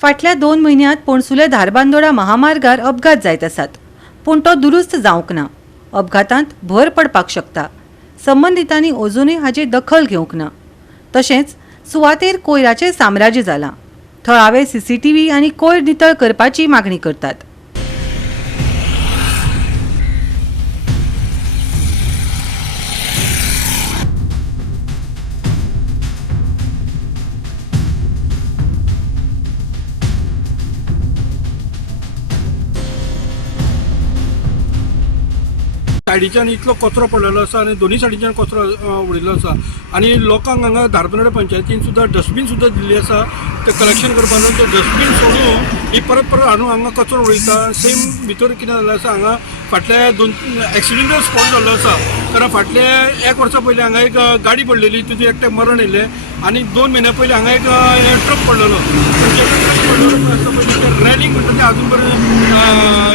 फाटल्या 2 म्हयन्यांत पणसुले धारबांदोडा महामार्गार अपघात जायत आसात, पूण तो दुरुस्त जावंक ना. अपघातांत भर पडपाक शकता. संबंधितांनी अजूनय हाची दखल घेवंक ना. तशेंच सुवातेर कोयराचें साम्राज्य जालां. थळावे CCTV आनी कोयर नितळ करपाची मागणी करतात. सायडीच्यान इतलो कचरो पडलेलो आसा आनी दोनी सायडीच्यान कचरो उडयल्लो आसा आनी लोकांक हांगा धारबांदोडा पंचायतीन सुद्दां डस्टबीन सुद्दां दिल्ली आसा ते कलेक्शन करपाक. ते डस्टबीन सोडून ही परत हाडून हांगा कचरो उडयता. सेम भितर कितें जालें आसा, हांगा फाटल्या 2 एक्सिडेंटल स्पॉट जाल्लो आसा. कारण फाटले 1 वर्सा पयलीं हांगा एक गाडी पडलेली, तितून एकटें मरण येयलें आनी 2 म्हयन्या पयलीं हांगा एक ट्रक पडलेलो. रॅलिंग म्हणटा तें आजून पर्यंत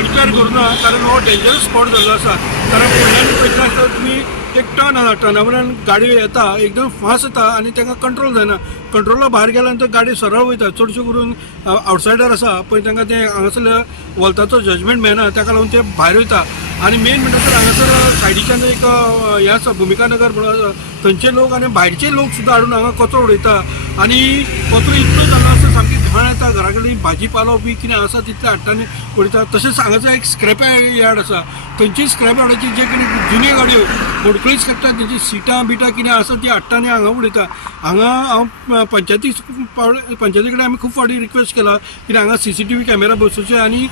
रिपेर करूना, कारण हो डेंजरस स्पॉट जाल्लो आसा. कारण फुडल्यान पळयता आसतना तुमी एक टर्न आसा, टर्ना वयल्यान गाडयो येता, एकदम फास्ट येता आनी तांकां कंट्रोल जायना. कंट्रोला भायर गेल्या नंतर गाडी सरळ वयता. चडश्यो करून आवटसायडर आसा पळय तांकां ते हांगासर वॉल्ताचो जजमेंट मेळना, ताका लागून ते भायर वयता. आनी मेन म्हणटा तर हांगासर सायडीच्यान एक हें आसा, भुमिका नगर म्हणून आसा, थंयचे लोक आनी भायरचे लोक सुद्दां हाडून हांगा कचरो उडयता. आनी कचरो इतलो जाल्लो आसा, सामकी घाण येता. घरा कडेन भाजी पालो बी कितें आसा तितले हाडटानी उडयता. तशेंच हांगासर एक स्क्रॅप यार्ड आसा, थंयची स्क्रॅप यार्डाची जे कितें जुन्यो गाडयो मोडकळीच काडटा, तेंची सिटां बिटां कितें आसा ती हाडटा आनी हांगा उडयता. हांगा हांव पंचायती कडेन आमी खूब फावटी रिक्वेस्ट केला की हांगा CCTV कॅमेरा बसोवचे आनी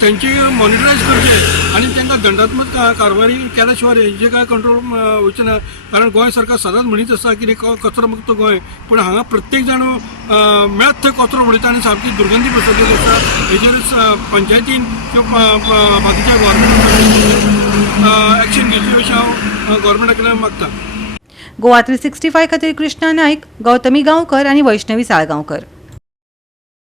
तेंचे मॉनिटरायज करचे आनी तांकां दंडात्मक कारवाई केल्या शिवाय हेजे कांय कंट्रोल वयचें ना. कारण गोंय सरकार सदांच म्हणीत आसा की कचरो मुक्त गोंय, पूण हांगा प्रत्येक जाण मेळत थंय कचरो उडयता आनी सामकी दुर्गंधी बसयलेली आसा. हेजेर पंचायतीन किंवा बाकीच्या गव्हर्मेंटान एक्शन घेवची अशें हांव गव्हर्मेंटा कडल्यान मागता. गोवा 365 खातीर कृष्णा नायक, गौतमी गांवकर आनी वैष्णवी साळगांवकर.